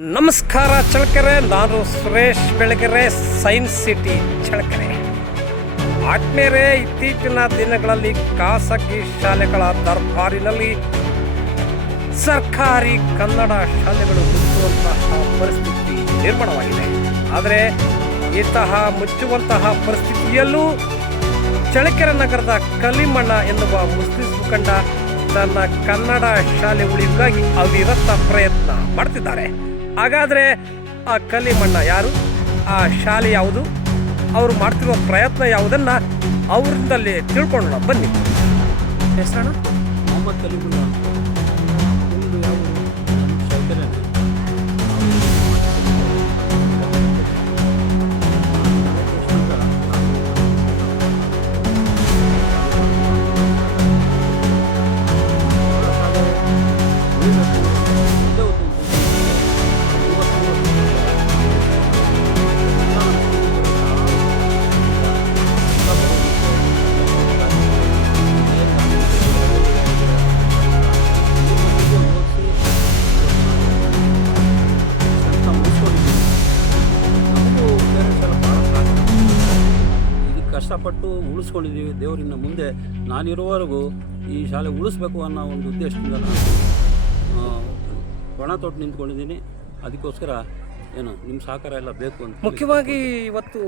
ನಮಸ್ಕಾರ ಚಳ್ಳಕೆರೆ, ನಾನು Suresh Belagere, science city Challakere. ಆತ್ಮೇರೆ, ಇತ್ತೀಚಿನ ದಿನಗಳಲ್ಲಿ ಖಾಸಗಿ ಶಾಲೆಗಳ ದರ್ಬಾರಿನಲ್ಲಿ ಸರ್ಕಾರಿ ಕನ್ನಡ ಶಾಲೆಗಳು ಮುಚ್ಚುವಂತಹ ಪರಿಸ್ಥಿತಿ ನಿರ್ಮಾಣವಾಗಿದೆ. ಆದರೆ ಇಂತಹ ಮುಚ್ಚುವಂತಹ ಪರಿಸ್ಥಿತಿಯಲ್ಲೂ ಚಳ್ಳಕೆರೆ ನಗರದ ಕಲಿಮಣ್ಣ ಎನ್ನುವ ಮುಸ್ಲಿಂ ಮುಖಂಡ ತನ್ನ ಕನ್ನಡ ಶಾಲೆ ಉಳಿಗಾಗಿ ಅವಿರತ ಪ್ರಯತ್ನ ಮಾಡ್ತಿದ್ದಾರೆ. ಹಾಗಾದರೆ ಆ ಕಲಿಮಣ್ಣ ಯಾರು, ಆ ಶಾಲೆ ಯಾವುದು, ಅವರು ಮಾಡ್ತಿರುವ ಪ್ರಯತ್ನ ಯಾವುದನ್ನು ಅವರಿಂದಲೇ ತಿಳ್ಕೊಳ್ಳೋಣ ಬನ್ನಿ. ಹೆಸರಣ್ಣ? ಮೊಹಮ್ಮದ್ ಕಲಿಮಣ್ಣ. ಒಂದು ಯಾವ ಚಳ್ಳಕೆರೆ ಕಷ್ಟಪಟ್ಟು ಉಳಿಸ್ಕೊಂಡಿದ್ದೀವಿ. ದೇವರಿನ ಮುಂದೆ ನಾನಿರುವವರೆಗೂ ಈ ಶಾಲೆ ಉಳಿಸ್ಬೇಕು ಅನ್ನೋ ಒಂದು ಉದ್ದೇಶದಿಂದ ನಾನು ಒಣ ತೊಟ್ಟು ನಿಂತ್ಕೊಂಡಿದ್ದೀನಿ. ಅದಕ್ಕೋಸ್ಕರ ಏನು ನಿಮ್ಮ ಸಹಕಾರ ಎಲ್ಲ ಬೇಕು ಅಂತ. ಮುಖ್ಯವಾಗಿ ಇವತ್ತು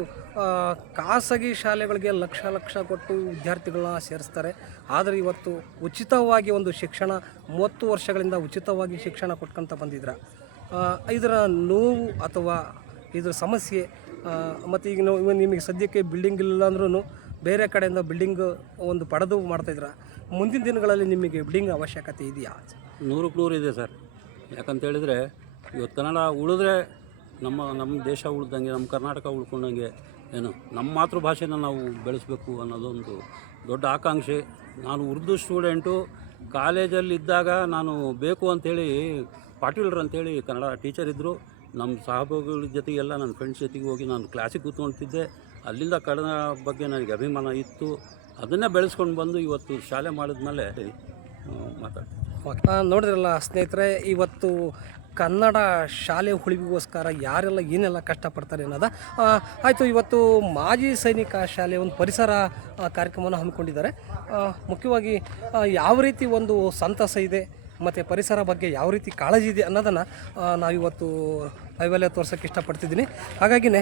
ಖಾಸಗಿ ಶಾಲೆಗಳಿಗೆ ಲಕ್ಷ ಲಕ್ಷ ಕೊಟ್ಟು ವಿದ್ಯಾರ್ಥಿಗಳನ್ನ ಸೇರಿಸ್ತಾರೆ. ಆದರೆ ಇವತ್ತು ಉಚಿತವಾಗಿ ಒಂದು ಶಿಕ್ಷಣ 30 ವರ್ಷಗಳಿಂದ ಉಚಿತವಾಗಿ ಶಿಕ್ಷಣ ಕೊಟ್ಕೊಂತ ಬಂದಿದ್ರ. ಇದರ ನೋವು ಅಥವಾ ಇದರ ಸಮಸ್ಯೆ ಮತ್ತು ಈಗ ನಿಮಗೆ ಸದ್ಯಕ್ಕೆ ಬಿಲ್ಡಿಂಗ್ ಇಲ್ಲ ಅಂದ್ರೂ ಬೇರೆ ಕಡೆಯಿಂದ ಬಿಲ್ಡಿಂಗ್ ಒಂದು ಪಡೆದು ಮಾಡ್ತಾಯಿದ್ರ. ಮುಂದಿನ ದಿನಗಳಲ್ಲಿ ನಿಮಗೆ ಬಿಲ್ಡಿಂಗ್ ಅವಶ್ಯಕತೆ ಇದೆಯಾ? 100ಕ್ಕೆ 100 ಇದೆ ಸರ್. ಯಾಕಂತೇಳಿದರೆ ಇವತ್ತು ಕನ್ನಡ ಉಳಿದ್ರೆ ನಮ್ಮ ದೇಶ ಉಳ್ದಂಗೆ, ನಮ್ಮ ಕರ್ನಾಟಕ ಉಳ್ಕೊಂಡಂಗೆ. ಏನು ನಮ್ಮ ಮಾತೃಭಾಷೆನ ನಾವು ಬೆಳೆಸಬೇಕು ಅನ್ನೋದೊಂದು ದೊಡ್ಡ ಆಕಾಂಕ್ಷೆ. ನಾನು ಉರ್ದು ಸ್ಟೂಡೆಂಟು. ಕಾಲೇಜಲ್ಲಿದ್ದಾಗ ನಾನು ಬೇಕು ಅಂಥೇಳಿ ಪಾಟೀಲ್ರು ಅಂಥೇಳಿ ಕನ್ನಡ ಟೀಚರ್ ಇದ್ದರು. ನಮ್ಮ ಸಹಪಾಠಿಗಳ ಜೊತೆಗೆಲ್ಲ ನನ್ನ ಫ್ರೆಂಡ್ಸ್ ಜೊತೆಗೆ ಹೋಗಿ ನಾನು ಕ್ಲಾಸಿಗೆ ಕೂತ್ಕೊಳ್ತಿದ್ದೆ. ಅಲ್ಲಿಂದ ಕನ್ನಡ ಬಗ್ಗೆ ನನಗೆ ಅಭಿಮಾನ ಇತ್ತು. ಅದನ್ನೇ ಬೆಳೆಸ್ಕೊಂಡು ಬಂದು ಇವತ್ತು ಶಾಲೆ ಮಾಡಿದ್ಮೇಲೆ ಮಾತಾಡ್ತೀನಿ. ನೋಡಿದ್ರಲ್ಲ ಸ್ನೇಹಿತರೆ, ಇವತ್ತು ಕನ್ನಡ ಶಾಲೆ ಉಳಿವಿಗೋಸ್ಕರ ಯಾರೆಲ್ಲ ಏನೆಲ್ಲ ಕಷ್ಟಪಡ್ತಾರೆ ಅನ್ನೋದ ಆಯಿತು. ಇವತ್ತು ಮಾಜಿ ಸೈನಿಕ ಶಾಲೆ ಒಂದು ಪರಿಸರ ಕಾರ್ಯಕ್ರಮವನ್ನು ಹಮ್ಮಿಕೊಂಡಿದ್ದಾರೆ. ಮುಖ್ಯವಾಗಿ ಯಾವ ರೀತಿ ಒಂದು ಸಂತಸ ಇದೆ ಮತ್ತು ಪರಿಸರ ಬಗ್ಗೆ ಯಾವ ರೀತಿ ಕಾಳಜಿ ಇದೆ ಅನ್ನೋದನ್ನು ನಾವಿವತ್ತು ಲೈವಲ್ಲೇ ತೋರ್ಸೋಕ್ಕೆ ಇಷ್ಟಪಡ್ತಿದ್ದೀನಿ. ಹಾಗಾಗಿನೇ